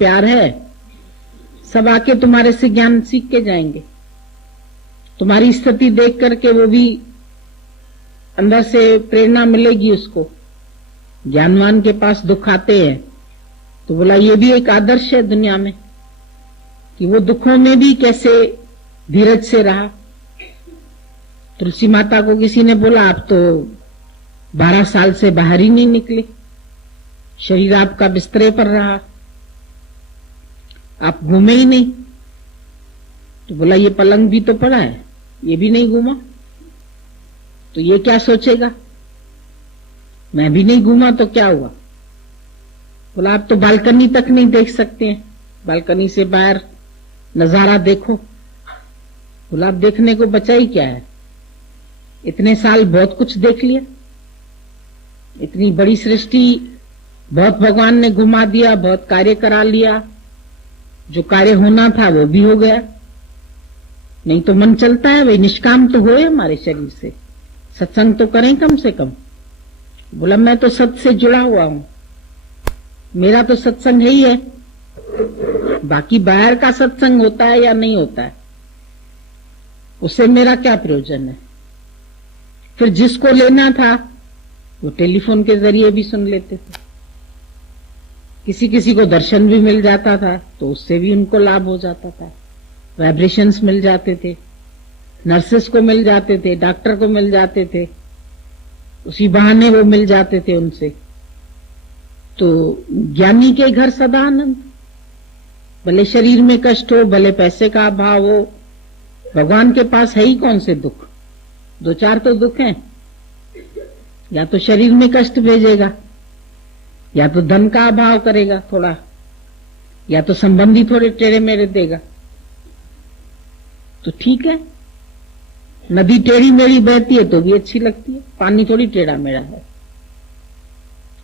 प्यार है, सब आके तुम्हारे से ज्ञान सीख के जाएंगे। तुम्हारी स्थिति देख करके वो भी अंदर से प्रेरणा मिलेगी उसको। ज्ञानवान के पास दुख आते हैं तो बोला ये भी एक आदर्श है दुनिया में कि वो दुखों में भी कैसे धीरज से रहा। तुलसी माता को किसी ने बोला आप तो 12 साल से बाहर ही नहीं निकले, शरीर आपका बिस्तरे पर रहा, आप घूमे ही नहीं। तो बोला ये पलंग भी तो पड़ा है, ये भी नहीं घूमा, तो ये क्या सोचेगा, मैं भी नहीं घूमा तो क्या हुआ। बोला आप तो बालकनी तक नहीं देख सकते हैं, बालकनी से बाहर नजारा देखो। बोला आप देखने को बचा ही क्या है, इतने साल बहुत कुछ देख लिया, इतनी बड़ी सृष्टि बहुत भगवान ने घुमा दिया, बहुत कार्य करा लिया, जो कार्य होना था वो भी हो गया। नहीं तो मन चलता है भाई, निष्काम तो होए हमारे शरीर से, सत्संग तो करें कम से कम। बोला मैं तो सत से जुड़ा हुआ हूं, मेरा तो सत्संग ही है, बाकी बाहर का सत्संग होता है या नहीं होता है उससे मेरा क्या प्रयोजन है। फिर जिसको लेना था वो टेलीफोन के जरिए भी सुन लेते थे, किसी किसी को दर्शन भी मिल जाता था तो उससे भी उनको लाभ हो जाता था, वाइब्रेशंस मिल जाते थे, नर्सेस को मिल जाते थे, डॉक्टर को मिल जाते थे, उसी बहाने वो मिल जाते थे उनसे। तो ज्ञानी के घर सदा आनंद, भले शरीर में कष्ट हो, भले पैसे का अभाव हो, भगवान के पास है ही कौन से दुख, 2-4 तो दुख हैं। या तो शरीर में कष्ट भेजेगा, या तो धन का अभाव करेगा थोड़ा, या तो संबंधी थोड़े टेढ़े मेढ़े देगा। तो ठीक है, नदी टेढ़ी मेढ़ी बहती है तो भी अच्छी लगती है, पानी थोड़ी टेढ़ा मेढ़ा है।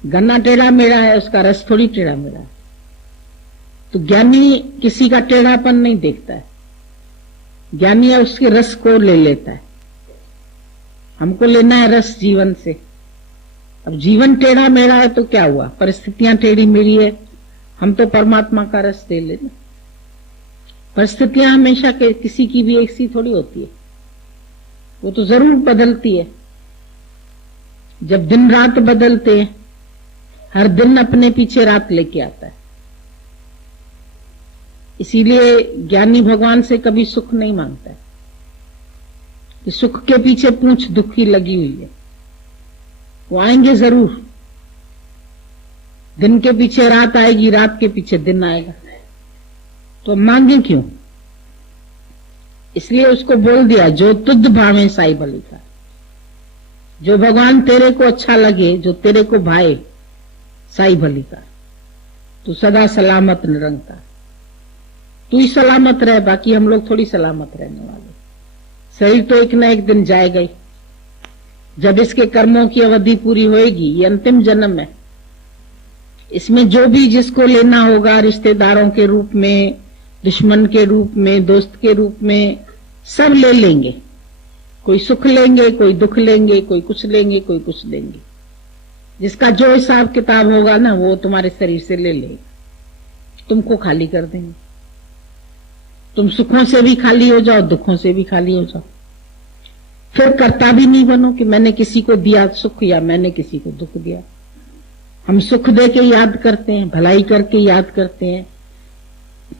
गन्ना टेढ़ा मेढ़ा है, उसका रस थोड़ी टेढ़ा मेढ़ा है। तो ज्ञानी किसी का टेढ़ापन नहीं देखता है, ज्ञानी है उसके रस को ले लेता है। हमको लेना है रस जीवन से। अब जीवन टेढ़ा मेढ़ा है तो क्या हुआ, परिस्थितियां टेढ़ी मेढ़ी है, हम तो परमात्मा का रस दे लेना। परिस्थितियां हमेशा किसी की भी एक सी थोड़ी होती है, वो तो जरूर बदलती है। जब दिन रात बदलते हैं, हर दिन अपने पीछे रात लेके आता है। इसीलिए ज्ञानी भगवान से कभी सुख नहीं मांगता है कि सुख के पीछे पूंछ दुख की लगी हुई है। वो आएंगे जरूर, दिन के पीछे रात आएगी, रात के पीछे दिन आएगा, तो मांगे क्यों। इसलिए उसको बोल दिया जो तुद्ध भावे साई भली का, जो भगवान तेरे को अच्छा लगे, जो तेरे को भाए साई भली का, तू सदा सलामत निरंकार, तू ही सलामत रहे, बाकी हम लोग थोड़ी सलामत रहने वाले। शरीर तो एक ना एक दिन जाएगा ही, जब इसके कर्मों की अवधि पूरी होएगी, ये अंतिम जन्म है, इसमें जो भी जिसको लेना होगा, रिश्तेदारों के रूप में, दुश्मन के रूप में, दोस्त के रूप में, सब ले लेंगे। कोई सुख लेंगे, कोई दुख लेंगे, कोई कुछ लेंगे, कोई कुछ लेंगे। जिसका जो हिसाब किताब होगा ना, वो तुम्हारे शरीर से ले लेगा, तुमको खाली कर देंगे। तुम सुखों से भी खाली हो जाओ, दुखों से भी खाली हो जाओ। फिर कर्ता भी नहीं बनो कि मैंने किसी को दिया सुख या मैंने किसी को दुख दिया। हम सुख दे के याद करते हैं, भलाई करके याद करते हैं,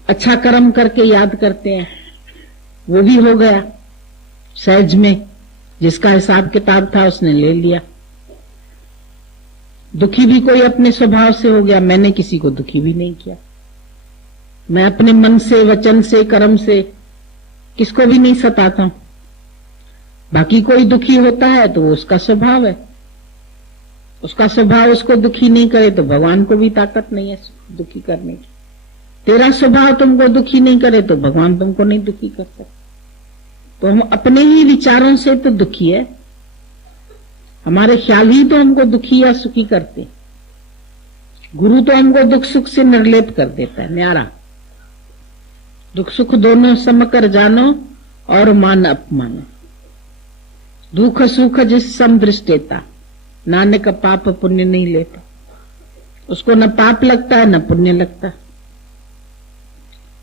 अच्छा कर्म करके याद करते हैं, वो भी हो गया सहज में। जिसका हिसाब किताब था उसने ले लिया। दुखी भी कोई अपने स्वभाव से हो गया, मैंने किसी को दुखी भी नहीं किया, मैं अपने मन से, वचन से, कर्म से किसको भी नहीं सताता हूं। बाकी कोई दुखी होता है तो वो उसका स्वभाव है, उसका स्वभाव उसको दुखी नहीं करे तो भगवान को भी ताकत नहीं है दुखी करने की। तेरा स्वभाव तुमको दुखी नहीं करे तो भगवान तुमको नहीं दुखी कर सकते। तो हम अपने ही विचारों से तो दुखी है, हमारे ख्याल ही तो हमको दुखी या सुखी करते हैं। गुरु तो हमको दुख सुख से निर्लेप कर देता है, न्यारा। दुख सुख दोनों सम कर जानो और मान अपमानो, दुख सुख जिस सम दृष्टेता, नानक पाप पुण्य नहीं लेता। उसको न पाप लगता है न पुण्य लगता,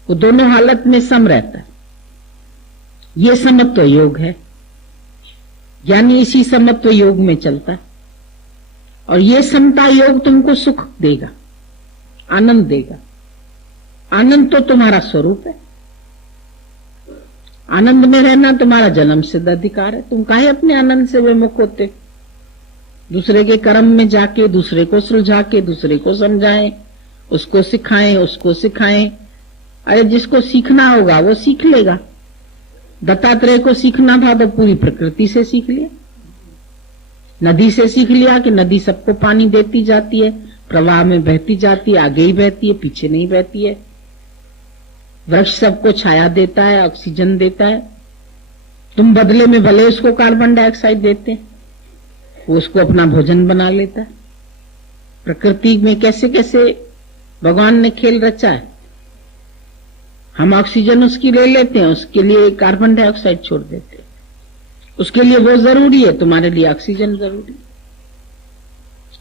वो दोनों हालत में सम रहता है। ये समत्व योग है, यानी इसी समत्व योग में चलता है। और ये समता योग तुमको सुख देगा, आनंद देगा। आनंद तो तुम्हारा स्वरूप है। आनंद में रहना तुम्हारा जन्म सिद्ध अधिकार है। तुम काहे अपने आनंद से विमुख होते? दूसरे के कर्म में जाके, दूसरे को सुलझा के, दूसरे को समझाएं, उसको सिखाएं। अरे जिसको सीखना होगा वो सीख लेगा। दत्तात्रेय को सीखना था तो पूरी प्रकृति से सीख लिया, नदी से सीख लिया कि नदी सबको पानी देती जाती है, प्रवाह में बहती जाती है, आगे ही बहती है, पीछे नहीं बहती है। वृक्ष सबको छाया देता है, ऑक्सीजन देता है। तुम बदले में भले उसको कार्बन डाइऑक्साइड देते, वो उसको अपना भोजन बना लेता है। प्रकृति में कैसे कैसे भगवान ने खेल रचा है। हम ऑक्सीजन उसकी ले लेते हैं, उसके लिए कार्बन डाइऑक्साइड छोड़ देते हैं। उसके लिए वो जरूरी है, तुम्हारे लिए ऑक्सीजन जरूरी है।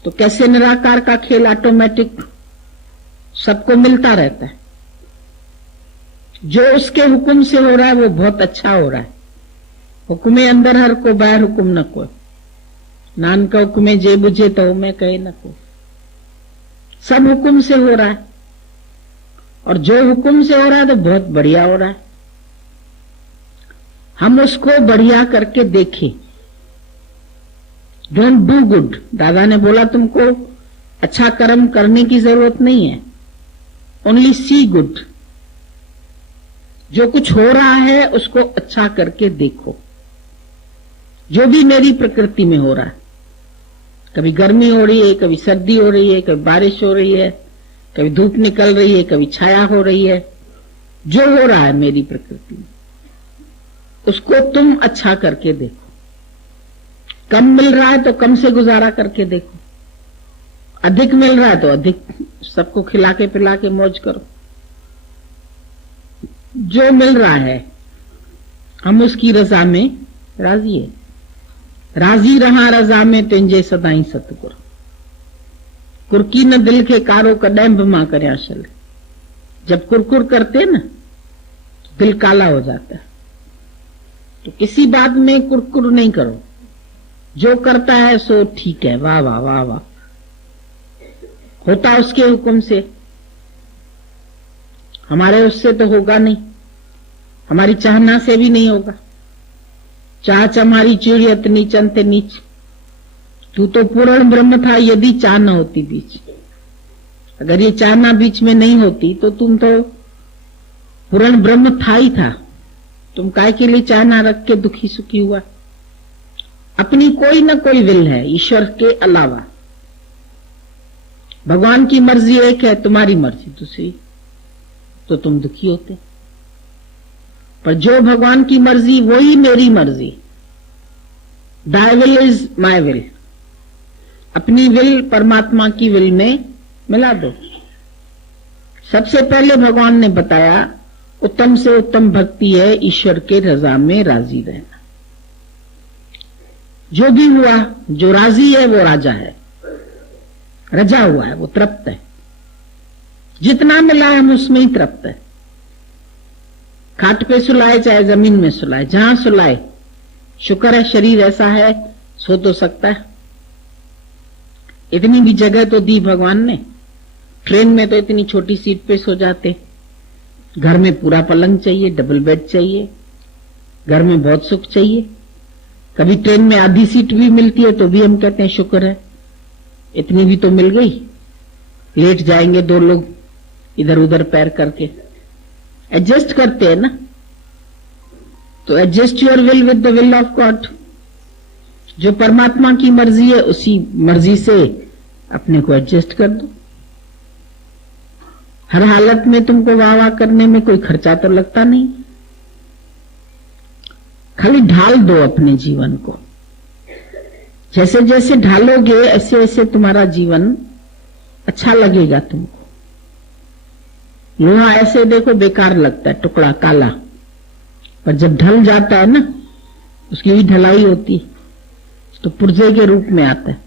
तो कैसे निराकार का खेल ऑटोमेटिक सबको मिलता रहता है। जो उसके हुक्म से हो रहा है वो बहुत अच्छा हो रहा है। हुक्मे अंदर हर को बाहर हुक्म न को, नानक हुक्मे जे बुझे तो मैं कहे न को। सब हुक्म से हो रहा है, और जो हुक्म से हो रहा है तो बहुत बढ़िया हो रहा है। हम उसको बढ़िया करके देखें। Don't do good. दादा ने बोला तुमको अच्छा कर्म करने की जरूरत नहीं है, ओनली सी गुड। जो कुछ हो रहा है उसको अच्छा करके देखो। जो भी मेरी प्रकृति में हो रहा है, कभी गर्मी हो रही है, कभी सर्दी हो रही है, कभी बारिश हो रही है, कभी धूप निकल रही है, कभी छाया हो रही है, जो हो रहा है मेरी प्रकृति में, उसको तुम अच्छा करके देखो। कम मिल रहा है तो कम से गुजारा करके देखो, अधिक मिल रहा है तो अधिक सबको खिला के पिला के मौज करो। जो मिल रहा है हम उसकी रजा में राजी है। राजी रहा रजा में तुंहिंजे सदाई सतगुर। कुरकी न दिल के कारो कॾहिं बि मां कर्या छल। जब कुरकुर करते ना तो दिल काला हो जाता है। तो किसी बात में कुरकुर नहीं करो। जो करता है सो ठीक है, वाह वाह वाह वाह, होता उसके हुक्म से, हमारे उससे तो होगा नहीं, हमारी चाहना से भी नहीं होगा। चाह चमारी चिड़ियत नीचन ते नीच, तू तो पूर्ण ब्रह्म था यदि चाह न होती बीच। अगर ये चाहना बीच में नहीं होती तो तुम तो पूर्ण ब्रह्म था ही था। तुम काय के लिए चाहना रख के दुखी सुखी हुआ? अपनी कोई न कोई विल है ईश्वर के अलावा। भगवान की मर्जी एक है, तुम्हारी मर्जी दूसरी, तो तुम दुखी होते। पर जो भगवान की मर्जी वही मेरी मर्जी। Thy will is my will. अपनी विल परमात्मा की विल में मिला दो। सबसे पहले भगवान ने बताया उत्तम से उत्तम भक्ति है ईश्वर के रजा में राजी रहना। जो भी हुआ, जो राजी है वो राजा है, रजा हुआ है, वो तृप्त है। जितना मिला है हम उसमें ही तृप्त है। खाट पे सुलाए चाहे जमीन में सुलाए, जहां सुलाए शुक्र है शरीर ऐसा है, सो तो सकता है। इतनी भी जगह तो दी भगवान ने। ट्रेन में तो इतनी छोटी सीट पे सो जाते, घर में पूरा पलंग चाहिए, डबल बेड चाहिए, घर में बहुत सुख चाहिए। कभी ट्रेन में आधी सीट भी मिलती है तो भी हम कहते हैं शुक्र है, इतनी भी तो मिल गई। लेट जाएंगे दो लोग इधर उधर पैर करके, एडजस्ट करते हैं ना। तो adjust your will with the will of God. जो परमात्मा की मर्जी है उसी मर्जी से अपने को एडजस्ट कर दो। हर हालत में तुमको वाह वाह करने में कोई खर्चा तो लगता नहीं, खाली ढाल दो अपने जीवन को। जैसे जैसे ढालोगे ऐसे ऐसे तुम्हारा जीवन अच्छा लगेगा तुमको। लोहा ऐसे देखो बेकार लगता है, टुकड़ा काला, पर जब ढल जाता है ना, उसकी भी ढलाई होती तो पुर्जे के रूप में आता है।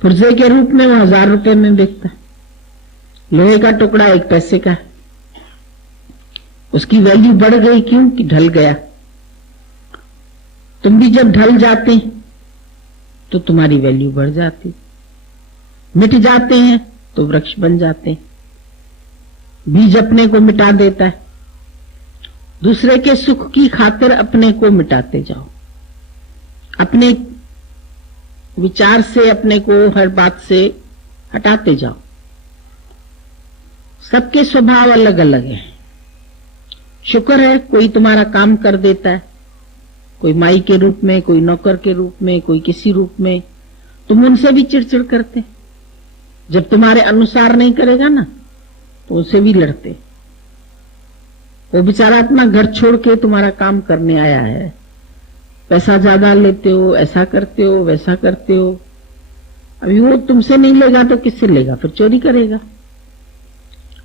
पुर्जे के रूप में वो 1000 रुपए में बिकता है। लोहे का टुकड़ा 1 पैसे का है। उसकी वैल्यू बढ़ गई, क्यों कि ढल गया। तुम भी जब ढल जाते तो तुम्हारी वैल्यू बढ़ जाती, मिट जाते हैं तो वृक्ष बन जाते हैं। बीज अपने को मिटा देता है। दूसरे के सुख की खातिर अपने को मिटाते जाओ, अपने विचार से अपने को हर बात से हटाते जाओ। सबके स्वभाव अलग अलग है। शुक्र है कोई तुम्हारा काम कर देता है, कोई माई के रूप में, कोई नौकर के रूप में, कोई किसी रूप में। तुम उनसे भी चिड़चिड़ करते, जब तुम्हारे अनुसार नहीं करेगा ना तो उनसे भी लड़ते। वो बेचारा अपना घर छोड़ के तुम्हारा काम करने आया है, पैसा ज्यादा लेते हो, ऐसा करते हो, वैसा करते हो। अभी वो तुमसे नहीं लेगा तो किससे लेगा? फिर चोरी करेगा।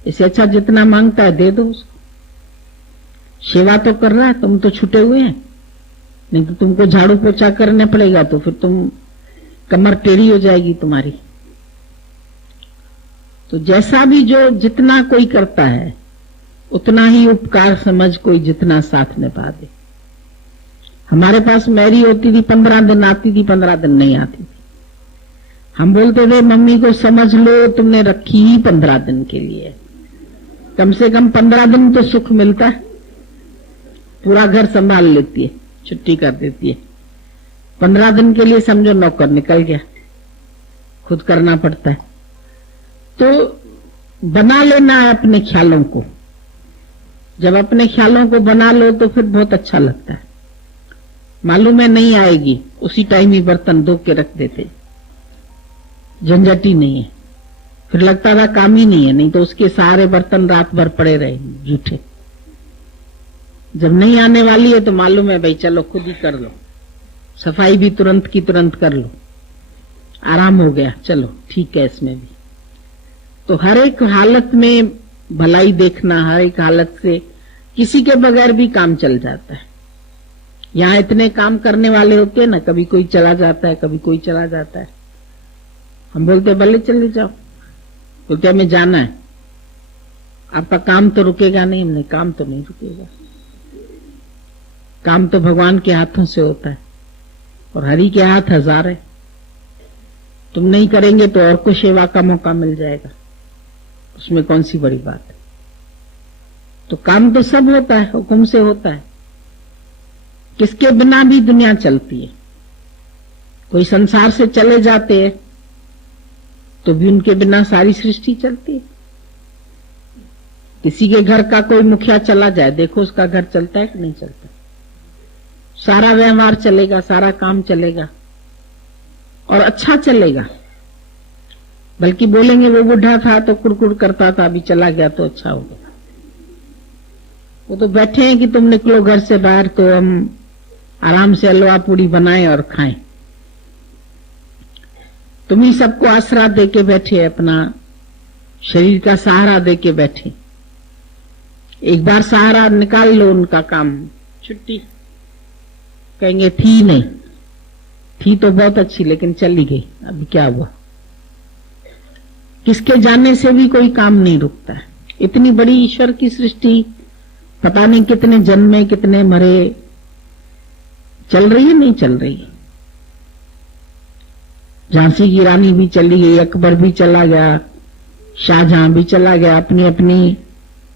इससे अच्छा जितना मांगता है दे दो उसको। सेवा तो कर रहा है, तुम तो छूटे हुए हैं। नहीं तो तुमको झाड़ू पोछा करने पड़ेगा, तो फिर तुम कमर टेढ़ी हो जाएगी तुम्हारी। तो जैसा भी जो जितना कोई करता है उतना ही उपकार समझ कोई जितना साथ निभा दे। हमारे पास मैरी होती थी, 15 दिन आती थी, 15 दिन नहीं आती थी। हम बोलते थे मम्मी को समझ लो तुमने रखी ही 15 दिन के लिए, कम से कम 15 दिन तो सुख मिलता है। पूरा घर संभाल लेती है, छुट्टी कर देती है। 15 दिन के लिए समझो नौकर निकल गया, खुद करना पड़ता है। तो बना लेना है अपने ख्यालों को। जब अपने ख्यालों को बना लो तो फिर बहुत अच्छा लगता है। मालूम है नहीं आएगी, उसी टाइम ही बर्तन धो के रख देते, झंझट ही नहीं है। फिर लगता था काम ही नहीं है, नहीं तो उसके सारे बर्तन रात भर पड़े रहे जूठे। जब नहीं आने वाली है तो मालूम है भाई चलो खुद ही कर लो, सफाई भी तुरंत की तुरंत कर लो, आराम हो गया, चलो ठीक है। इसमें भी तो हर एक हालत में भलाई देखना, हर एक हालत से किसी के बगैर भी काम चल जाता है। यहाँ इतने काम करने वाले होते हैं ना, कभी कोई चला जाता है, कभी कोई चला जाता है। हम बोलते भले चले जाओ, बोलते हमें जाना है। आपका काम तो रुकेगा नहीं? हमने काम तो नहीं रुकेगा। काम तो भगवान के हाथों से होता है और हरि के हाथ 1000 है। तुम नहीं करेंगे तो और को सेवा का मौका मिल जाएगा, उसमें कौन सी बड़ी बात है। तो काम तो सब होता है, हुक्म से होता है। किसके बिना भी दुनिया चलती है। कोई संसार से चले जाते हैं तो भी उनके बिना सारी सृष्टि चलती है। किसी के घर का कोई मुखिया चला जाए, देखो उसका घर चलता है कि नहीं चलता। सारा व्यवहार चलेगा, सारा काम चलेगा और अच्छा चलेगा। बल्कि बोलेंगे वो बुढ़ा था तो कुड़कुड़ करता था, अभी चला गया तो अच्छा हो गया। वो तो बैठे हैं कि तुम निकलो घर से बाहर तो हम आराम से हलवा पूड़ी बनाएं और खाएं। तुम ही सबको आसरा देके बैठे, अपना शरीर का सहारा देके बैठे। एक बार सहारा निकाल लो उनका काम, छुट्टी। कहेंगे थी नहीं, थी तो बहुत अच्छी लेकिन चली गई, अभी क्या हुआ। किसके जाने से भी कोई काम नहीं रुकता है। इतनी बड़ी ईश्वर की सृष्टि, पता नहीं कितने जन्मे कितने मरे, चल रही है नहीं चल रही है। झांसी की रानी भी चली गई, अकबर भी चला गया, शाहजहां भी चला गया, अपनी अपनी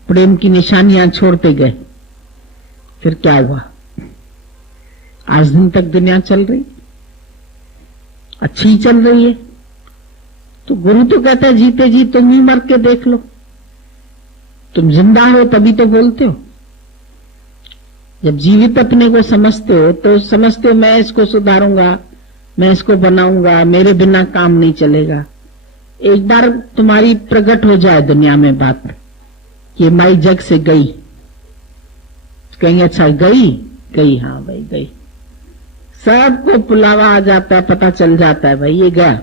प्रेम की निशानियां छोड़ते गए। फिर क्या हुआ? आज दिन तक दुनिया चल रही, अच्छी चल रही है। तो गुरु तो कहता है जीते जी तुम ही मर के देख लो। तुम जिंदा हो तभी तो बोलते हो। जब जीवित अपने को समझते हो तो समझते हो मैं इसको सुधारूंगा, मैं इसको बनाऊंगा, मेरे बिना काम नहीं चलेगा। एक बार तुम्हारी प्रकट हो जाए दुनिया में बात कि माई जग से गई, तो कहेंगे अच्छा गई? गई, हाँ भाई गई। सबको पुलावा आ जाता है, पता चल जाता है भाई ये गया।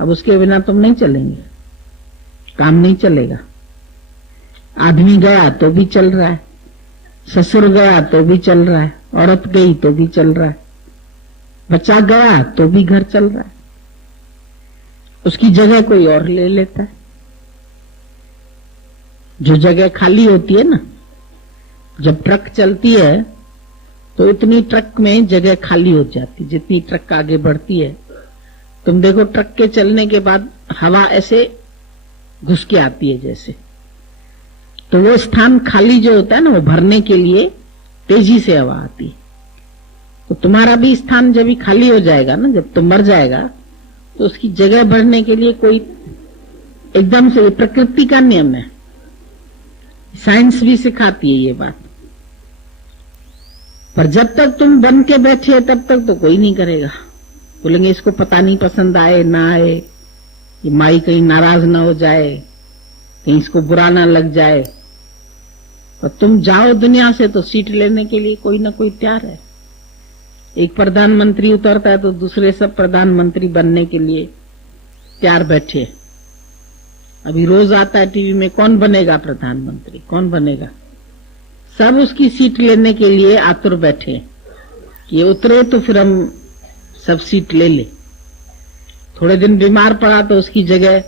अब उसके बिना तुम नहीं चलेंगे, काम नहीं चलेगा। आदमी गया तो भी चल रहा है, ससुर गया तो भी चल रहा है, औरत गई तो भी चल रहा है, बच्चा गया तो भी घर चल रहा है। उसकी जगह कोई और ले लेता है। जो जगह खाली होती है ना, जब ट्रक चलती है तो इतनी ट्रक में जगह खाली हो जाती, जितनी ट्रक आगे बढ़ती है। तुम देखो ट्रक के चलने के बाद हवा ऐसे घुस के आती है जैसे, तो वो स्थान खाली जो होता है ना, वो भरने के लिए तेजी से हवा आती है। तो तुम्हारा भी स्थान जब भी खाली हो जाएगा ना, जब तुम मर जाएगा, तो उसकी जगह भरने के लिए कोई एकदम से, प्रकृति का नियम है, साइंस भी सिखाती है ये बात। पर जब तक तुम बन के बैठे तब तक तो कोई नहीं करेगा। बोलेंगे इसको पता नहीं, पसंद आए ना आए, ये माई कहीं नाराज ना हो जाए, कहीं इसको बुरा ना लग जाए। पर तुम जाओ दुनिया से तो सीट लेने के लिए कोई ना कोई तैयार है। एक प्रधानमंत्री उतरता है तो दूसरे सब प्रधानमंत्री बनने के लिए तैयार बैठे। अभी रोज आता है टीवी में, कौन बनेगा प्रधानमंत्री, कौन बनेगा, सब उसकी सीट लेने के लिए आतुर बैठे। ये उतरे तो फिर हम सब सीट ले ले। थोड़े दिन बीमार पड़ा तो उसकी जगह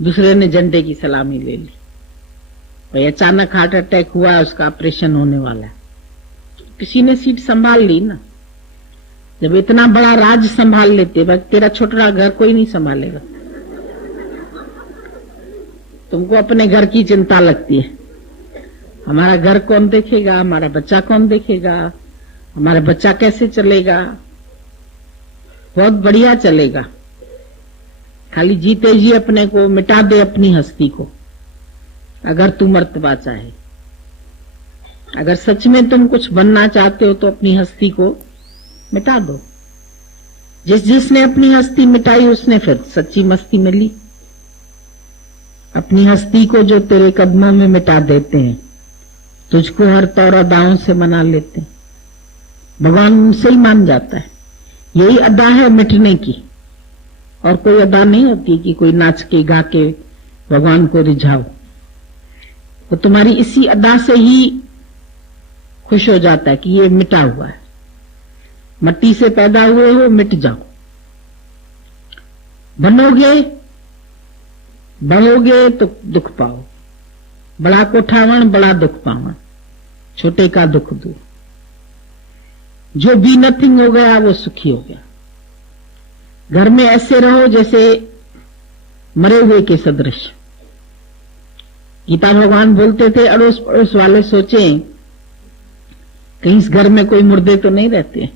दूसरे ने झंडे की सलामी ले ली। भाई अचानक हार्ट अटैक हुआ है, उसका ऑपरेशन होने वाला है, किसी ने सीट संभाल ली ना। जब इतना बड़ा राज संभाल लेते, भाई तेरा छोटा घर कोई नहीं संभालेगा। तुमको अपने घर की चिंता लगती है, हमारा घर कौन देखेगा, हमारा बच्चा कौन देखेगा, हमारा बच्चा कैसे चलेगा। बहुत बढ़िया चलेगा, खाली जीते जी अपने को मिटा दे, अपनी हस्ती को। अगर तू मर्तबा चाहे, अगर सच में तुम कुछ बनना चाहते हो तो अपनी हस्ती को मिटा दो। जिसने अपनी हस्ती मिटाई उसने फिर सच्ची मस्ती में ली। अपनी हस्ती को जो तेरे कदमों में मिटा देते हैं, तुझको हर तौर अदाओं से मना लेते हैं, भगवान उनसे ही मान जाता है। यही अदा है मिटने की, और कोई अदा नहीं होती कि कोई नाच के गा के भगवान को रिझाओ। वो तुम्हारी इसी अदा से ही खुश हो जाता है कि ये मिटा हुआ है। मट्टी से पैदा हुए हो, मिट जाओ। बनोगे बढ़ोगे तो दुख पाओ, बड़ा कोठावन बड़ा दुख पावन, छोटे का दुख दूर। जो बी नथिंग हो गया वो सुखी हो गया। घर में ऐसे रहो जैसे मरे हुए के सदृश। गीता भगवान बोलते थे, अड़ोस पड़ोस वाले सोचें कहीं इस घर में कोई मुर्दे तो नहीं रहते,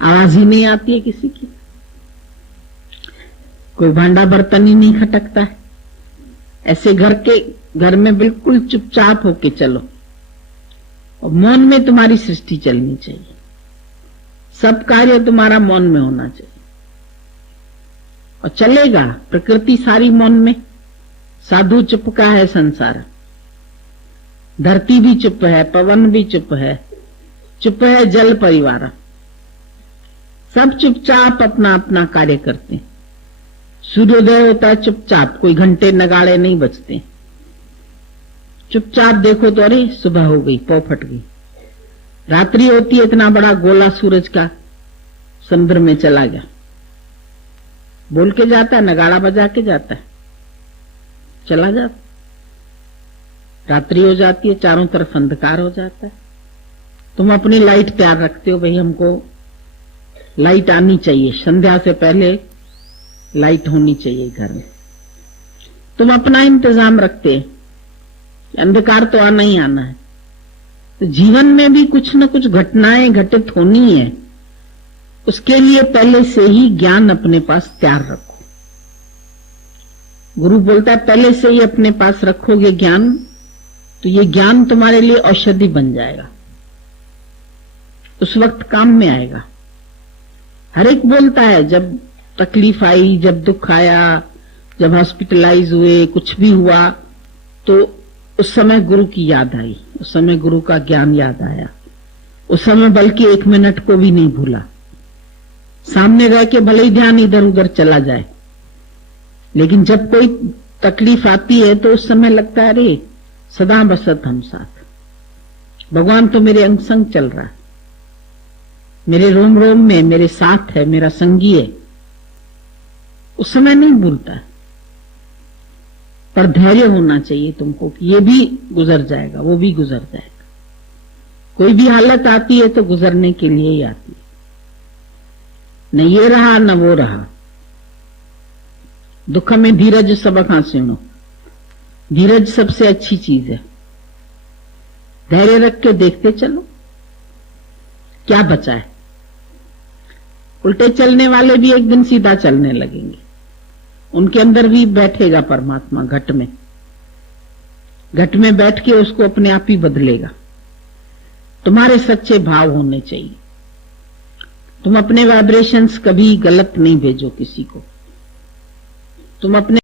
आवाज ही नहीं आती है किसी की, कोई भांडा बर्तन ही नहीं खटकता है। ऐसे घर में बिल्कुल चुपचाप होके चलो, और मौन में तुम्हारी सृष्टि चलनी चाहिए। सब कार्य तुम्हारा मौन में होना चाहिए, और चलेगा। प्रकृति सारी मौन में, साधु चुप का है संसार। धरती भी चुप है, पवन भी चुप है जल परिवार। सब चुपचाप अपना अपना कार्य करते हैं। सूर्योदय होता है चुपचाप, कोई घंटे नगाड़े नहीं बजते। चुपचाप देखो तो अरे सुबह हो गई, पौ फट गई। रात्रि होती है, इतना बड़ा गोला सूरज का समुद्र में चला गया। बोल के जाता है, नगाड़ा बजा के जाता है, चला जाता। रात्रि हो जाती है, चारों तरफ अंधकार हो जाता है। तुम अपनी लाइट तैयार रखते हो, भाई हमको लाइट आनी चाहिए, संध्या से पहले लाइट होनी चाहिए घर में। तुम अपना इंतजाम रखते, अंधकार तो आना ही आना है। तो जीवन में भी कुछ न कुछ घटनाएं घटित होनी है, उसके लिए पहले से ही ज्ञान अपने पास तैयार रखो। गुरु बोलता है पहले से ही अपने पास रखोगे ज्ञान, तो ये ज्ञान तुम्हारे लिए औषधि बन जाएगा, उस वक्त काम में आएगा। हर एक बोलता है जब तकलीफ आई, जब दुख आया, जब हॉस्पिटलाइज हुए, कुछ भी हुआ, तो उस समय गुरु की याद आई, उस समय गुरु का ज्ञान याद आया। उस समय बल्कि 1 मिनट को भी नहीं भूला। सामने रह के भले ही ध्यान इधर उधर चला जाए, लेकिन जब कोई तकलीफ आती है तो उस समय लगता है अरे सदा बसत हम साथ, भगवान तो मेरे अंग संग चल रहा है, मेरे रोम रोम में मेरे साथ है, मेरा संगी है। उस समय नहीं भूलता है, पर धैर्य होना चाहिए तुमको कि ये भी गुजर जाएगा, वो भी गुजर जाएगा। कोई भी हालत आती है तो गुजरने के लिए ही आती है। न ये रहा न वो रहा। दुख में धीरज सबक हासिनो। धीरज सबसे अच्छी चीज है। धैर्य रख के देखते चलो, क्या बचा है। उल्टे चलने वाले भी एक दिन सीधा चलने लगेंगे, उनके अंदर भी बैठेगा परमात्मा घट में। घट में बैठ के उसको अपने आप ही बदलेगा। तुम्हारे सच्चे भाव होने चाहिए। तुम अपने वाइब्रेशंस कभी गलत नहीं भेजो किसी को। तुम अपने